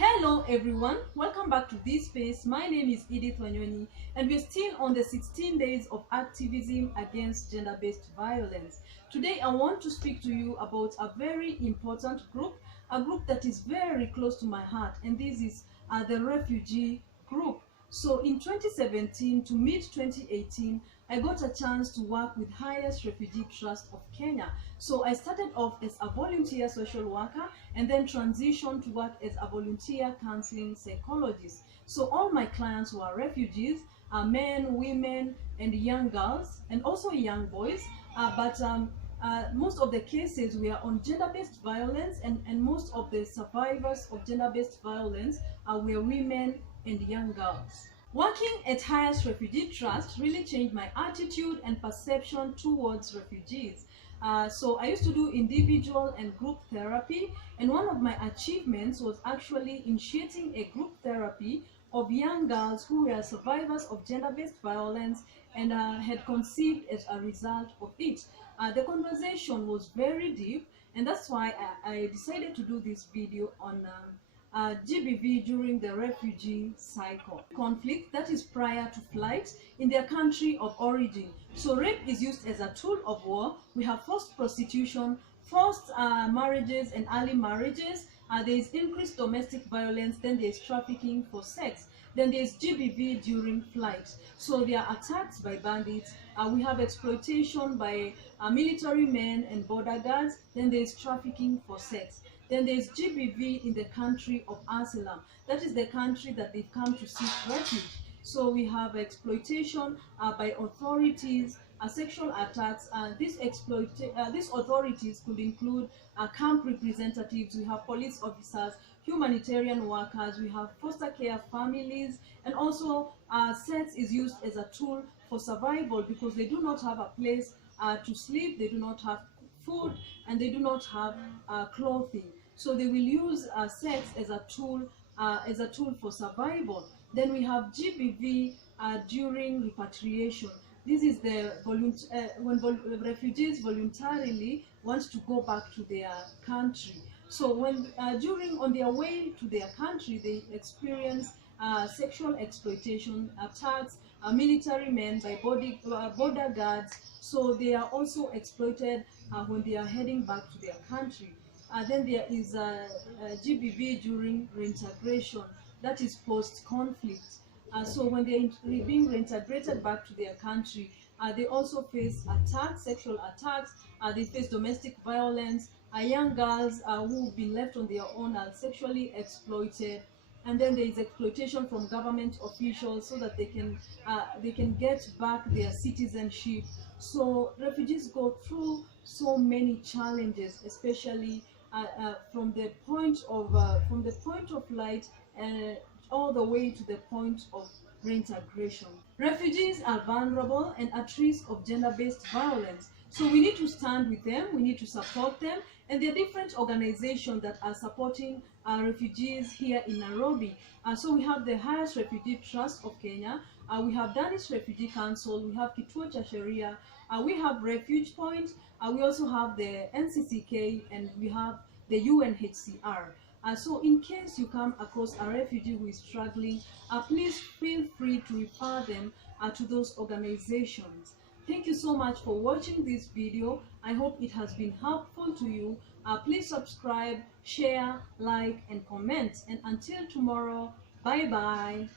Hello everyone, welcome back to this space. My name is Edith Wanyoni and we're still on the 16 days of activism against gender-based violence. Today I want to speak to you about a very important group, a group that is very close to my heart, and this is the refugee group. So in 2017 to mid-2018, I got a chance to work with Highest Refugee Trust of Kenya. So I started off as a volunteer social worker and then transitioned to work as a volunteer counseling psychologist. So all my clients were refugees, men, women, and young girls, and also young boys. Most of the cases were on gender-based violence, and most of the survivors of gender-based violence were women and young girls. Working at Highest Refugee Trust really changed my attitude and perception towards refugees. So I used to do individual and group therapy, and one of my achievements was actually initiating a group therapy of young girls who were survivors of gender-based violence and had conceived as a result of it. The conversation was very deep, and that's why I decided to do this video on GBV during the refugee cycle. Conflict that is prior to flight in their country of origin. So rape is used as a tool of war. We have forced prostitution, forced marriages and early marriages. There is increased domestic violence, then there is trafficking for sex. Then there is GBV during flight. So there are attacks by bandits. We have exploitation by military men and border guards. Then there is trafficking for sex. Then there is GBV in the country of asylum. That is the country that they've come to seek refuge. So we have exploitation by authorities, sexual attacks. These authorities could include camp representatives, we have police officers, humanitarian workers, we have foster care families, and also sex is used as a tool for survival because they do not have a place to sleep, they do not have food, and they do not have clothing. So they will use sex as a tool for survival. Then we have GBV during repatriation. This is when refugees voluntarily want to go back to their country. So when on their way to their country, they experience sexual exploitation, attacks, military men by border guards. So they are also exploited when they are heading back to their country. Then there is GBV during reintegration, that is post-conflict. So when they are being reintegrated back to their country, they also face attacks, sexual attacks, they face domestic violence, young girls who've been left on their own are sexually exploited, and then there is exploitation from government officials so that they can get back their citizenship. So refugees go through so many challenges, especially from the point of flight all the way to the point of reintegration. Refugees are vulnerable and at risk of gender-based violence. So we need to stand with them, we need to support them, and there are different organizations that are supporting refugees here in Nairobi. So we have the Highest Refugee Trust of Kenya, we have Danish Refugee Council, we have Kituo cha Sheria, we have Refuge Point, we also have the NCCK, and we have the UNHCR. So in case you come across a refugee who is struggling, please feel free to refer them to those organizations. Thank you so much for watching this video. I hope it has been helpful to you. Please subscribe, share, like, and comment. And until tomorrow, bye-bye.